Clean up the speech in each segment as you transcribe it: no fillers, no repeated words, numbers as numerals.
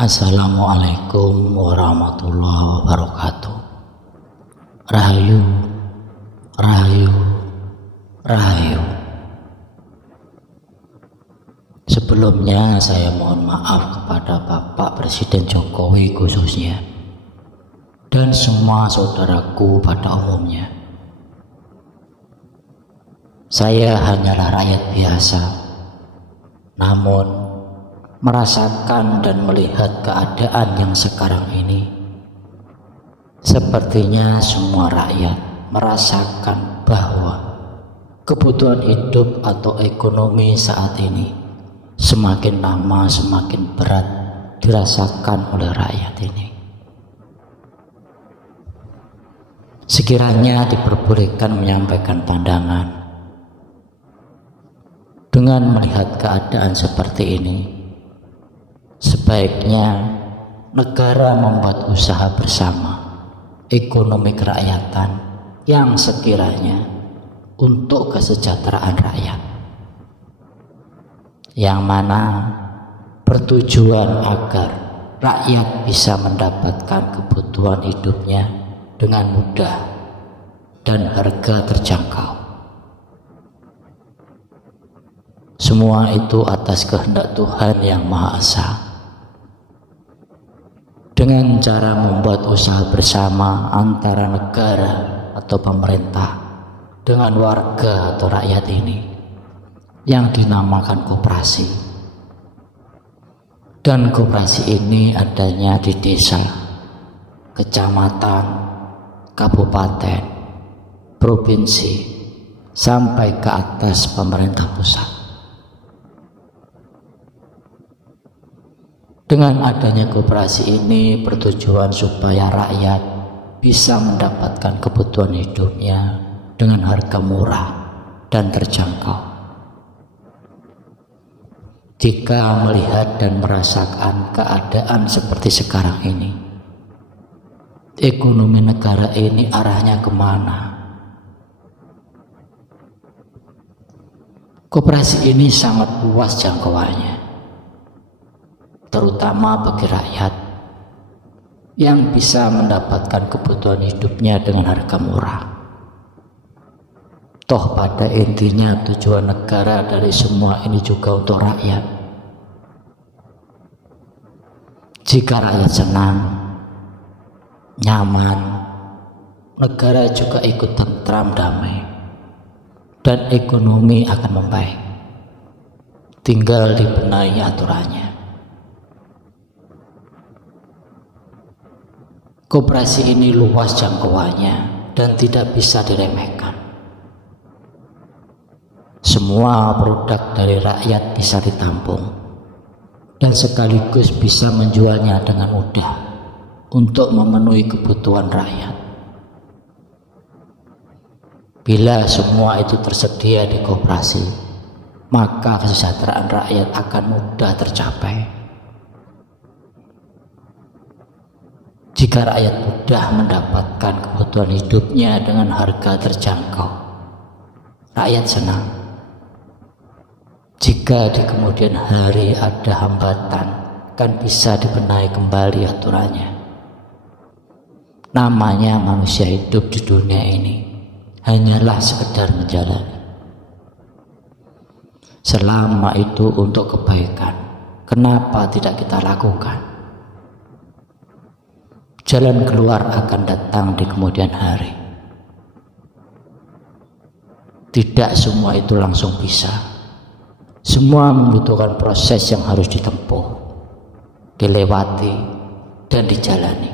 Assalamualaikum warahmatullahi wabarakatuh. Rahayu, rahayu, rahayu. Sebelumnya saya mohon maaf kepada Bapak Presiden Jokowi khususnya dan semua saudaraku pada umumnya. Saya hanyalah rakyat biasa, namun merasakan dan melihat keadaan yang sekarang ini. Sepertinya semua rakyat merasakan bahwa kebutuhan hidup atau ekonomi saat ini semakin lama semakin berat dirasakan oleh rakyat ini. Sekiranya diperbolehkan menyampaikan pandangan, dengan melihat keadaan seperti ini, sebaiknya negara membuat usaha bersama ekonomi kerakyatan yang sekiranya untuk kesejahteraan rakyat, yang mana bertujuan agar rakyat bisa mendapatkan kebutuhan hidupnya dengan mudah dan harga terjangkau. Semua itu atas kehendak Tuhan Yang Maha Esa. Dengan cara membuat usaha bersama antara negara atau pemerintah dengan warga atau rakyat ini yang dinamakan koperasi. Dan koperasi ini adanya di desa, kecamatan, kabupaten, provinsi, sampai ke atas pemerintah pusat. Dengan adanya koperasi ini bertujuan supaya rakyat bisa mendapatkan kebutuhan hidupnya dengan harga murah dan terjangkau. Jika melihat dan merasakan keadaan seperti sekarang ini, ekonomi negara ini arahnya kemana? Koperasi ini sangat luas jangkauannya, terutama bagi rakyat yang bisa mendapatkan kebutuhan hidupnya dengan harga murah. Toh pada intinya tujuan negara dari semua ini juga untuk rakyat. Jika rakyat senang, nyaman, negara juga ikut tentram, damai, dan ekonomi akan membaik. Tinggal dibenahi aturannya. Koperasi ini luas jangkauannya dan tidak bisa diremehkan. Semua produk dari rakyat bisa ditampung dan sekaligus bisa menjualnya dengan mudah untuk memenuhi kebutuhan rakyat. Bila semua itu tersedia di koperasi, maka kesejahteraan rakyat akan mudah tercapai. Jika rakyat mudah mendapatkan kebutuhan hidupnya dengan harga terjangkau, rakyat senang. Jika di kemudian hari ada hambatan, kan bisa dibenahi kembali aturannya. Namanya manusia hidup di dunia ini hanyalah sekedar menjalani. Selama itu untuk kebaikan, kenapa tidak kita lakukan? Jalan keluar akan datang di kemudian hari. Tidak semua itu langsung bisa. Semua membutuhkan proses yang harus ditempuh, dilewati, dan dijalani.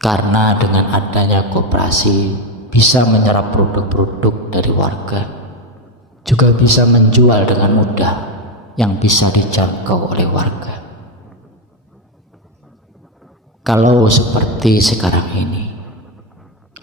Karena dengan adanya koperasi bisa menyerap produk-produk dari warga, juga bisa menjual dengan mudah yang bisa dijangkau oleh warga. Kalau seperti sekarang ini,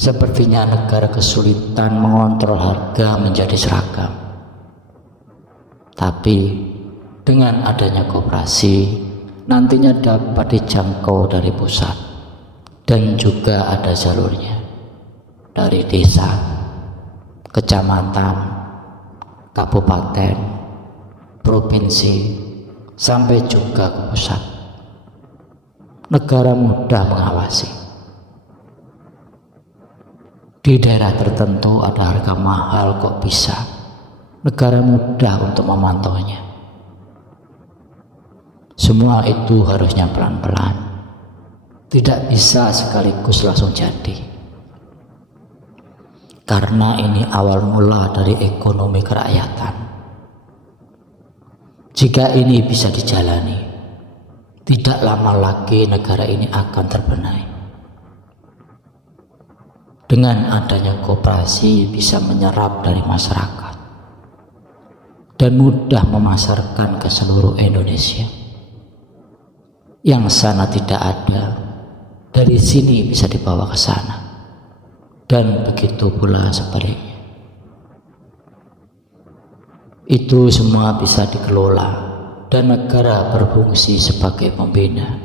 sepertinya negara kesulitan mengontrol harga menjadi seragam. Tapi dengan adanya koperasi, nantinya dapat dijangkau dari pusat dan juga ada jalurnya dari desa, kecamatan, kabupaten, provinsi, sampai juga ke pusat. Negara mudah mengawasi. Di daerah tertentu ada harga mahal, kok bisa negara mudah untuk memantaunya. Semua itu harusnya pelan-pelan, tidak bisa sekaligus langsung jadi, karena ini awal mula dari ekonomi kerakyatan. Jika ini bisa dijalani, tidak lama lagi negara ini akan terbenahi. Dengan adanya koperasi bisa menyerap dari masyarakat dan mudah memasarkan ke seluruh Indonesia. Yang sana tidak ada, dari sini bisa dibawa ke sana, dan begitu pula sebaliknya. Itu semua bisa dikelola dan negara berfungsi sebagai pembina,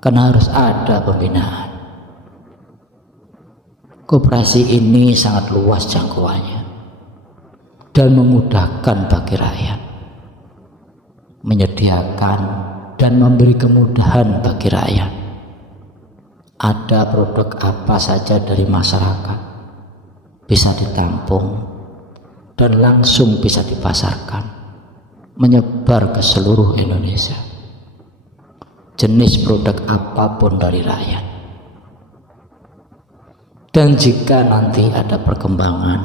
karena harus ada pembinaan. Koperasi ini sangat luas jangkauannya dan memudahkan bagi rakyat, menyediakan dan memberi kemudahan bagi rakyat. Ada produk apa saja dari masyarakat bisa ditampung dan langsung bisa dipasarkan, menyebar ke seluruh Indonesia. Jenis produk apapun dari rakyat. Dan jika nanti ada perkembangan,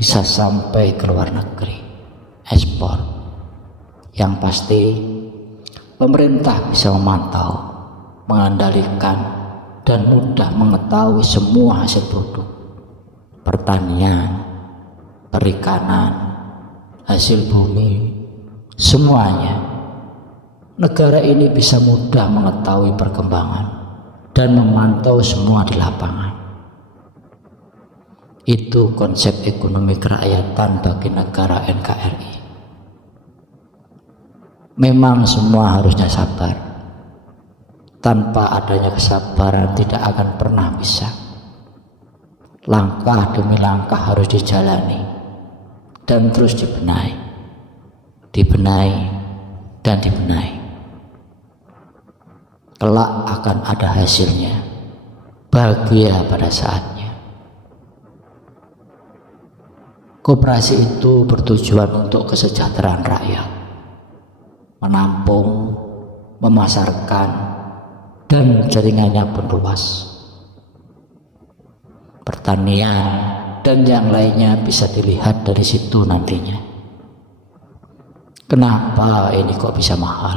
bisa sampai ke luar negeri, ekspor. Yang pasti pemerintah bisa memantau, mengendalikan, dan mudah mengetahui semua hasil produk pertanian, perikanan, hasil bumi, semuanya. Negara ini bisa mudah mengetahui perkembangan dan memantau semua di lapangan. Itu konsep ekonomi kerakyatan bagi negara NKRI. Memang semua harusnya sabar. Tanpa adanya kesabaran tidak akan pernah bisa. Langkah demi langkah harus dijalani dan terus dibenahi, dan dibenahi. Kelak akan ada hasilnya. Bahagia pada saatnya. Koperasi itu bertujuan untuk kesejahteraan rakyat, menampung, memasarkan, dan jaringannya pun luas. Pertanian dan yang lainnya bisa dilihat dari situ nantinya. Kenapa ini kok bisa mahal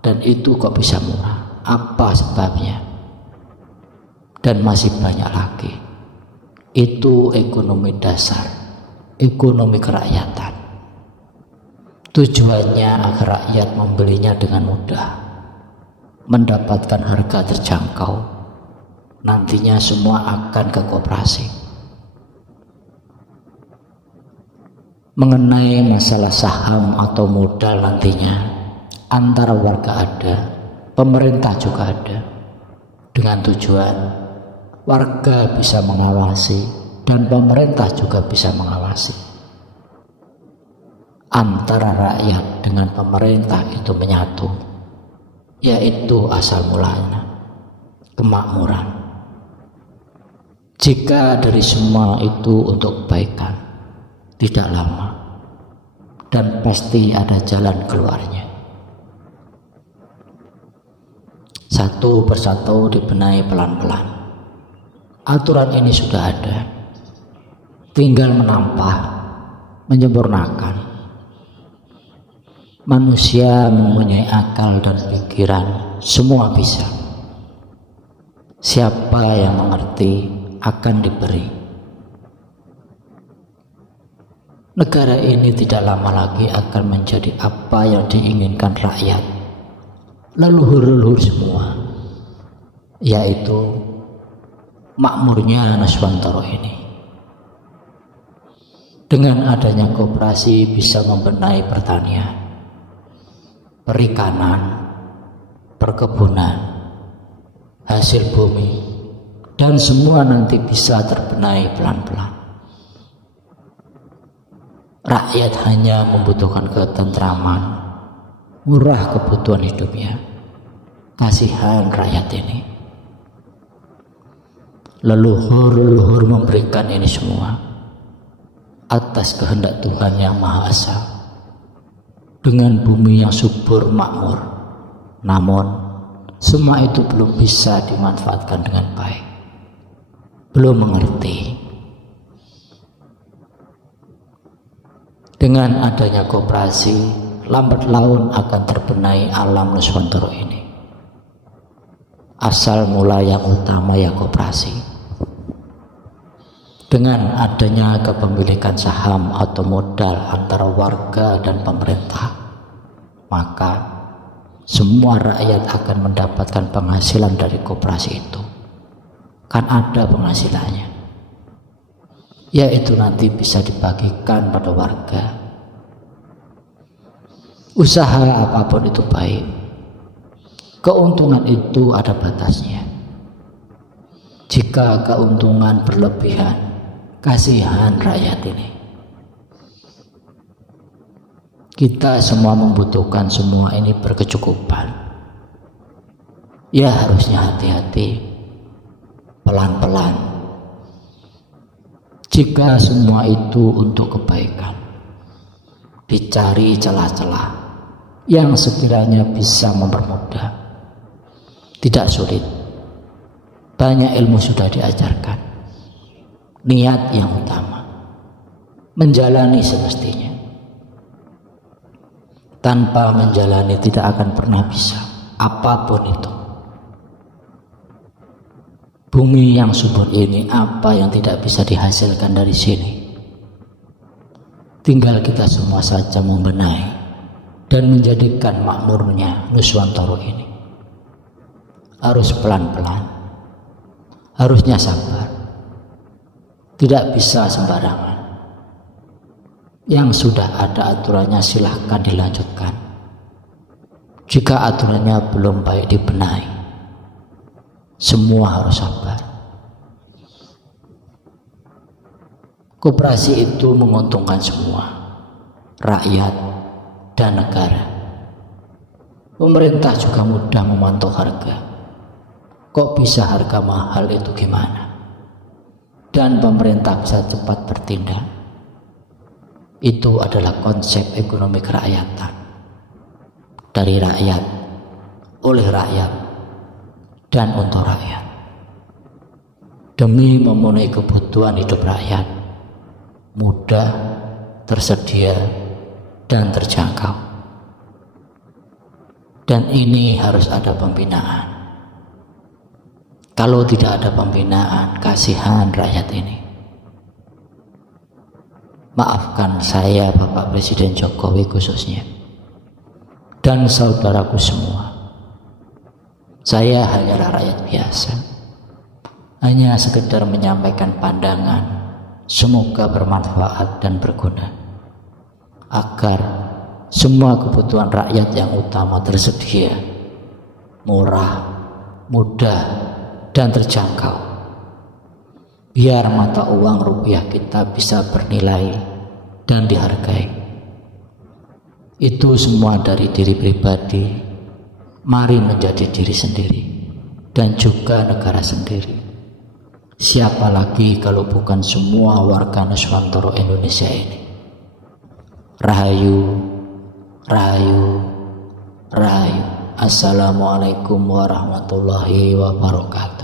dan itu kok bisa murah? Apa sebabnya? Dan masih banyak lagi. Itu ekonomi dasar. Ekonomi kerakyatan. Tujuannya agar rakyat membelinya dengan mudah, mendapatkan harga terjangkau. Nantinya semua akan ke koperasi. Mengenai masalah saham atau modal nantinya, antara warga ada, pemerintah juga ada, dengan tujuan warga bisa mengawasi dan pemerintah juga bisa mengawasi. Antara rakyat dengan pemerintah itu menyatu, yaitu asal mulanya kemakmuran. Jika dari semua itu untuk kebaikan, tidak lama dan pasti ada jalan keluarnya. Satu persatu dibenahi pelan-pelan. Aturan ini sudah ada. Tinggal menambah, menyempurnakan. Manusia mempunyai akal dan pikiran, semua bisa. Siapa yang mengerti akan diberi. Negara ini tidak lama lagi akan menjadi apa yang diinginkan rakyat, leluhur-leluhur semua, yaitu makmurnya Nuswantara ini. Dengan adanya koperasi bisa membenahi pertanian, perikanan, perkebunan, hasil bumi, dan semua nanti bisa terbenahi pelan-pelan. Rakyat hanya membutuhkan ketentraman, murah kebutuhan hidupnya. Kasihan rakyat ini. Leluhur-leluhur memberikan ini semua atas kehendak Tuhan yang Maha Esa, dengan bumi yang subur makmur. Namun semua itu belum bisa dimanfaatkan dengan baik, belum mengerti. Dengan adanya koperasi, lambat laun akan terbenahi alam Nuswantara ini. Asal mula yang utama ya koperasi. Dengan adanya kepemilikan saham atau modal antara warga dan pemerintah, maka semua rakyat akan mendapatkan penghasilan dari koperasi itu. Kan ada penghasilannya, yaitu nanti bisa dibagikan pada warga. Usaha apapun itu baik, keuntungan itu ada batasnya. Jika keuntungan berlebihan, kasihan rakyat ini. Kita semua membutuhkan semua ini berkecukupan. Ya harusnya hati-hati, pelan-pelan. Jika semua itu untuk kebaikan, dicari celah-celah yang sekiranya bisa mempermudah. Tidak sulit, banyak ilmu sudah diajarkan. Niat yang utama, menjalani semestinya. Tanpa menjalani tidak akan pernah bisa, apapun itu. Bumi yang subur ini, apa yang tidak bisa dihasilkan dari sini? Tinggal kita semua saja membenahi dan menjadikan makmurnya Nuswantara ini. Harus pelan-pelan, harusnya sabar, tidak bisa sembarangan. Yang sudah ada aturannya silahkan dilanjutkan. Jika aturannya belum baik dibenahi, semua harus sabar. Koperasi itu menguntungkan semua, rakyat dan negara. Pemerintah juga mudah memantau harga. Kok bisa harga mahal itu gimana? Dan pemerintah bisa cepat bertindak. Itu adalah konsep ekonomi kerakyatan. Dari rakyat, oleh rakyat, dan untuk rakyat. Demi memenuhi kebutuhan hidup rakyat, mudah, tersedia, dan terjangkau. Dan ini harus ada pembinaan. Kalau tidak ada pembinaan, kasihan rakyat ini. Maafkan saya Bapak Presiden Jokowi khususnya, dan saudaraku semua. Saya hanyalah rakyat biasa, hanya sekedar menyampaikan pandangan, semoga bermanfaat dan berguna, agar semua kebutuhan rakyat yang utama tersedia, murah, mudah, dan terjangkau. Biar mata uang rupiah kita bisa bernilai dan dihargai. Itu semua dari diri pribadi. Mari menjadi diri sendiri dan juga negara sendiri. Siapa lagi kalau bukan semua warga Nuswantara Indonesia ini? Rahayu, rahayu, rahayu. Assalamualaikum warahmatullahi wabarakatuh.